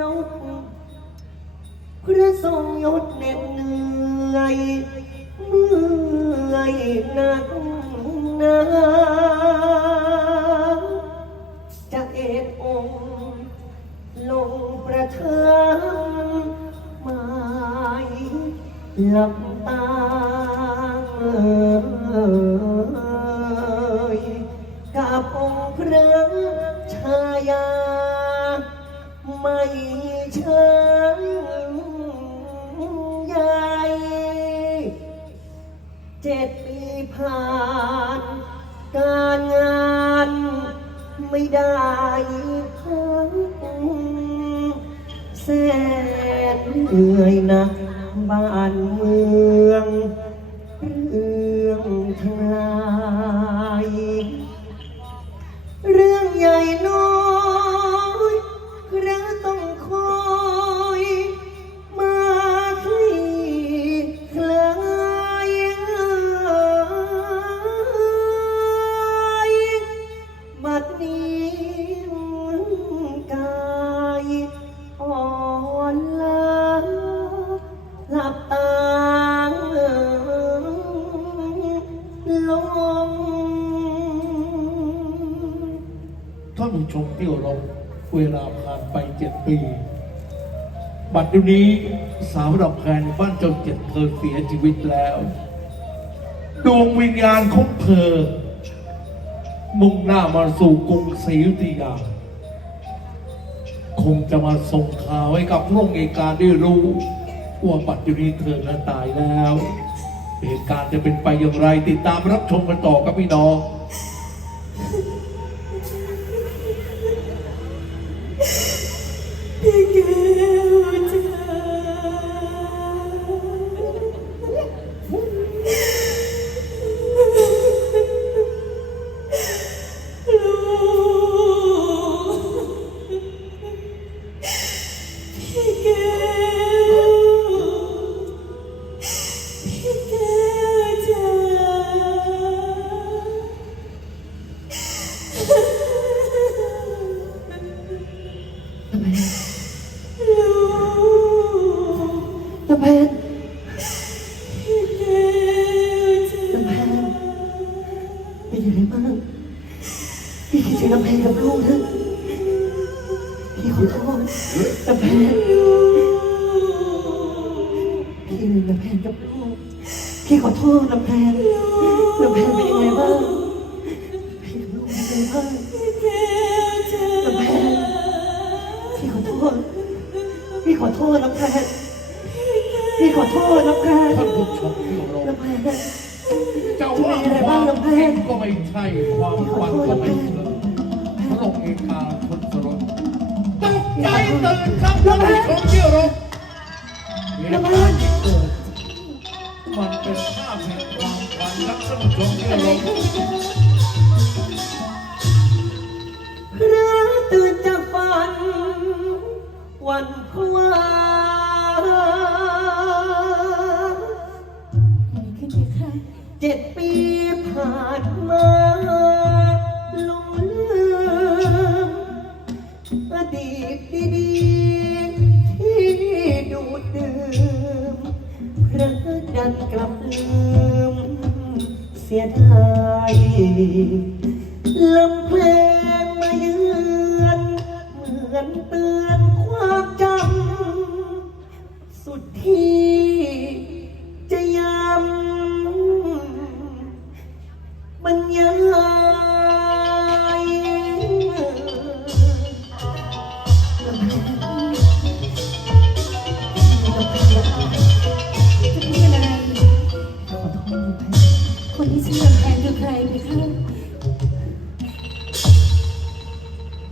รบพระทรงยศเหน็ดเหนื่อยเมื่อยนักหนาจะเอ็กองลงประเทิมไม่หลับ ไม่ได้พักแสนเหนื่อยหนะบ้านเมืองเรื่องทาง ท่านผู้ชมเที่เคารพเวลาผ่านไปเจ็ดปี บัดเดี๋ยวนี้สาวดอกแพนบ้านจ้าเจ็ดเธอเสียชีวิตแล้ว ดวงวิญญาณของเธอ มุ่งหน้ามาสู่กรุงศรีอยุธยา คงจะมาส่งข่าวให้กับพระองเอกาได้รู้ว่าบัดเดี๋ยวนี้เธอนั้นตายแล้ว เหตุการณ์จะเป็นไปอย่างไรติดตามรับชมกันต่อครับพี่น้อง พี่คิดถึงน้ำแพนกับลูกนะพี่ขอโทษน้ำแพนพี่ลืมน้ำแพนกับลูกพี่ขอโทษน้ำแพนน้ำแพนเป็นยังไงบ้างพี่กับลูกเป็นยังไงบ้างพี่แก้วจ้าน้ำแพนพี่ขอโทษพี่ขอโทษน้ำแพนพี่ขอโทษน้ำแพนท่านผู้ชมที่เคารพน้ำแพนเจ้าว่าความจริงก็ไม่ใช่ความฝันก็ไม่เชื่อพ ระองค์เอกาทศรสตกใจตื่นครับท่านผู้ชมที่รพเหตุการณ์ที่เกิดมันเป็นภาพแห่งความฝันครับท่านผู้ชมที่เคารพพระตื่นจากฝัน วันพวาเจ็ดปีผ่านมาลง ดีบดีๆที่ดูดดื่มพระดันกลับลืม เสียดายลำเพลงมาเยือนเหมือนเตือนความจำสุดที่